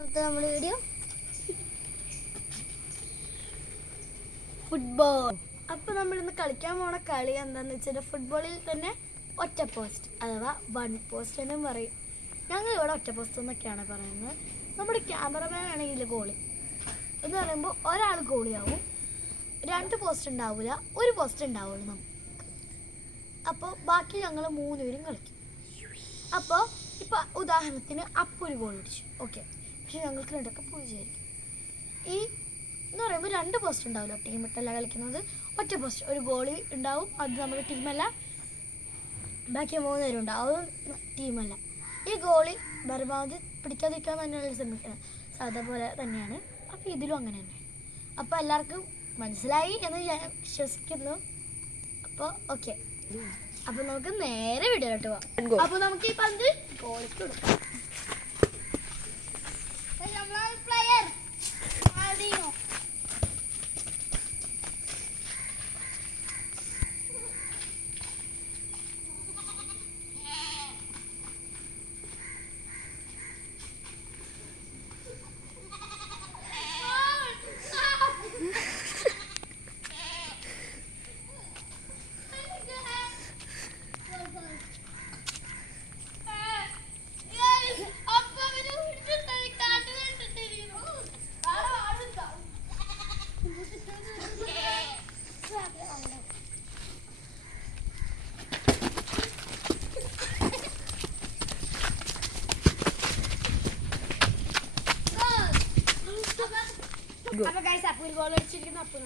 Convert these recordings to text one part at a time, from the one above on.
നമ്മുടെ video football. അപ്പോൾ നമ്മളിന്ന് കളിക്കാൻ പോണ കളി എന്താണെന്ന് വെച്ചാൽ ഫുട്ബോളിൽ തന്നെ ഒറ്റ പോസ്റ്റ് അഥവാ വൺ പോസ്റ്റ് എന്നും പറയും. ഞങ്ങൾ ഇവിടെ ഒറ്റ പോസ്റ്റ് എന്നൊക്കെയാണ് പറയുന്നത്. നമ്മുടെ ക്യാമറമാൻ ആണെങ്കിൽ ഗോളി എന്ന് പറയുമ്പോൾ ഒരാൾ ഗോളിയാവും, രണ്ട് പോസ്റ്റ് ഉണ്ടാവില്ല, ഒരു പോസ്റ്റ് ഉണ്ടാവുള്ളൂ നമുക്ക്. അപ്പോൾ ബാക്കി ഞങ്ങൾ മൂന്നുപേരും കളിക്കും. അപ്പോൾ ഇപ്പോൾ ഉദാഹരണത്തിന് അപ്പോൾ ഒരു ഗോൾ അടിച്ചു, ഓക്കെ, പക്ഷെ ഞങ്ങൾക്ക് രണ്ടൊക്കെ പോയി വിചാരിക്കും. ഈ എന്ന് പറയുമ്പോൾ രണ്ട് പോസ്റ്റ് ഉണ്ടാവില്ല, ടീമിട്ടല്ല കളിക്കുന്നത്, ഒറ്റ പോസ്റ്റ്, ഒരു ഗോളി ഉണ്ടാവും, അത് നമ്മുടെ ടീമല്ല, ബാക്കി മൂന്ന് പേരും ഉണ്ടാവും, അത് ടീമല്ല. ഈ ഗോളി പരമാവധി പിടിക്കാതിരിക്കാൻ തന്നെയാണ് ശ്രമിക്കുന്നത്, സാധാ പോലെ തന്നെയാണ്. അപ്പോൾ ഇതിലും അങ്ങനെ തന്നെ. അപ്പോൾ എല്ലാവർക്കും മനസ്സിലായി എന്ന് ഞാൻ വിശ്വസിക്കുന്നു. അപ്പോൾ ഓക്കെ, അപ്പോൾ നമുക്ക് നേരെ വീഡിയോയിലോട്ട് പോവാം. അപ്പോൾ നമുക്ക് ഈ പന്ത് ഗോളിക്ക് കൊടുക്കാം. അപ്പൊ ഗൈസ് അപ്പൊ ഒരു ഗോൾ അടിച്ചിരിക്കുന്നു. അപ്പൊ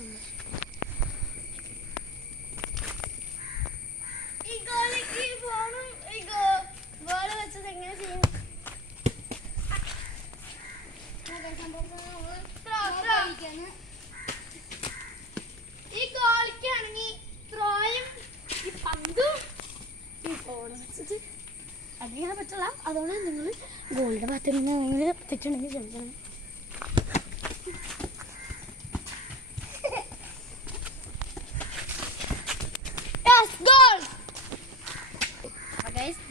ഈ ഗോളിക്ക് ഫോണും ഈ ഗോൾ വെച്ചത് എങ്ങനെ ചെയ്യും? ഈ ഗോളിക്കാണെങ്കിൽ ത്രോയും ഈ പന്തും ഈ ഫോൺ വെച്ചിട്ട് അടിക്കാൻ പറ്റില്ല. അതുകൊണ്ട് നിങ്ങൾ ഗോളിന്റെ ഭാഗത്ത് നിന്ന് തെറ്റുണ്ടെങ്കിൽ ക്ഷമിക്കണം.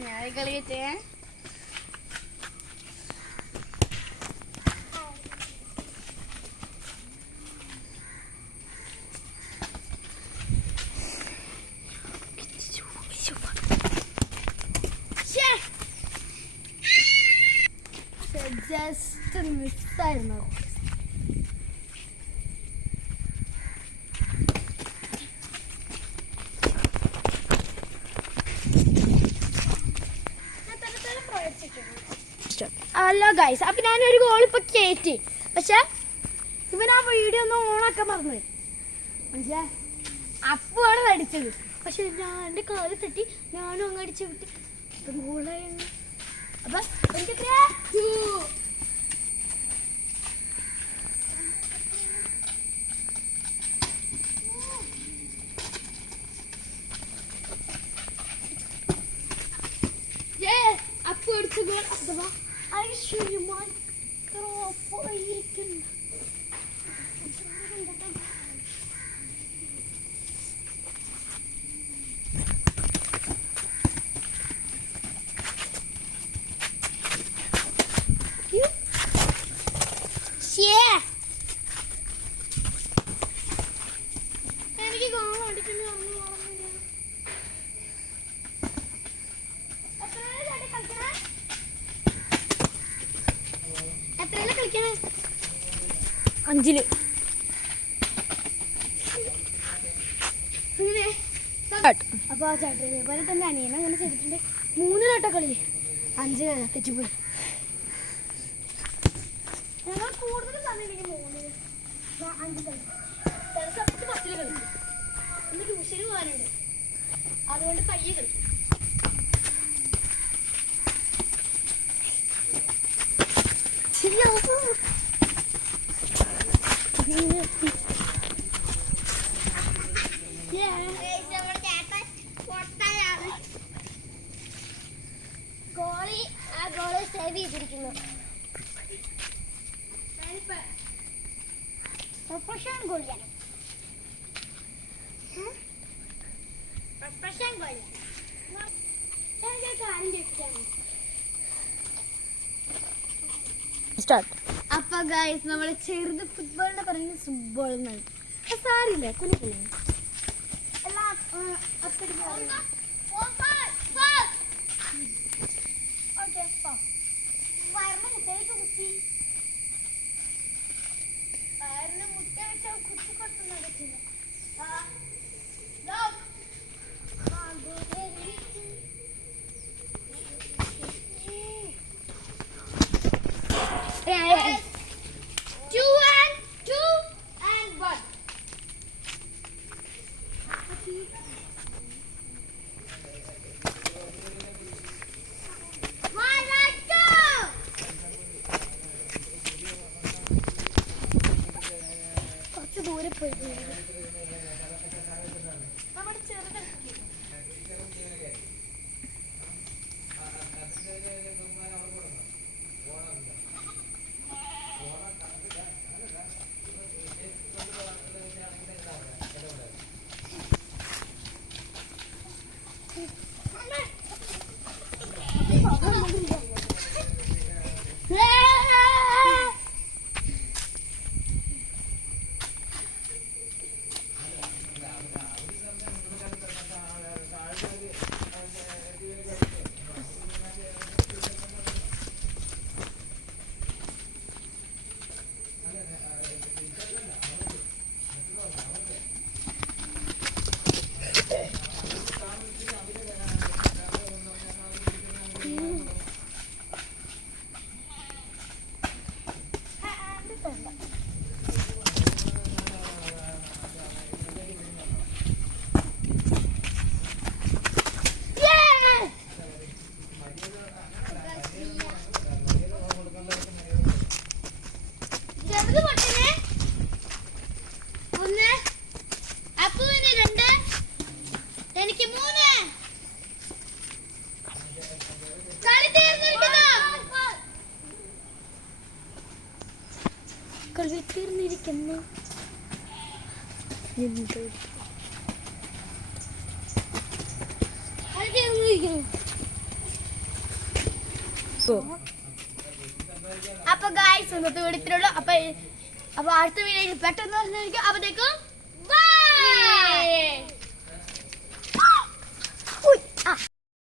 ഞാൻ കളി വെച്ചേ ജസ്റ്റ് മിസ്സായിരുന്നു. ഹലോ ഗൈസ്, അപ്പൊ ഞാനൊരു ഗോൾ ഇപ്പൊ കയറ്റി, പക്ഷെ ഇവൻ ആ വീഡിയോ ഒന്ന് ഓണാക്കാൻ മറന്നു. മനസ്സിലാ, അപ്പാണ് അടിച്ചത്, പക്ഷെ ഞാൻ എൻ്റെ കാല് തട്ടി ഞാനും അങ്ങ് അടിച്ച് വിട്ട് ഗോളായി. അപ്പൊ എനിക്ക് അപ്പൊ അടിച്ച ഗോൾ അഥവാ ഐശ്വര്യമായി പോയിരിക്കുന്നു. എനിക്ക് ഗോൾ അടിക്കുന്ന അഞ്ചില് അപ്പൊ ആ ചേട്ടൻ പോലെ തന്നെ അനിയനെ അങ്ങനെ ചെയ്തിട്ടുണ്ട്. 3 ഘട്ട കളി 5 തെറ്റിപ്പോയി. ഞങ്ങൾ കൂടുതൽ സമയം 5 കളി 10 കളി ഇന്ന് ട്യൂഷന് പോകാനുണ്ട്, അതുകൊണ്ട് പയ്യെ കളി. ഗോളി ആ ഗോള് സേവ് ചെയ്തിരിക്കുന്നു. പ്രൊഫഷണൽ ഗോളിയാണ്, പ്രൊഫഷണൽ ഗോളിയാണ്. കാര്യം ചോദിക്കാണ്. Start. ഗൈസ് നമ്മള് ചെറുത് ഫുട്ബോളിനെ പറയുന്നത് ഫുട്ബോൾ എന്നാണ്. സാരില്ല കുഞ്ഞില്ലേ എല്ലാം മുട്ട വെച്ചാൽ കുത്തി കൊടുത്തു നടക്കില്ല. കുറച്ച് ദൂരെ പോയി നമ്മുടെ ചെറുത് കളി തീർന്നിരിക്കുന്നു. അപ്പൊ ഗായ്സ് ഇന്നത്തെ വീഡിയോത്തിലുള്ള അപ്പൊ അടുത്ത വീഡിയോയിൽ പെട്ടെന്ന് പറഞ്ഞിരിക്കും. അപ്പത്തേക്കും ബൈ.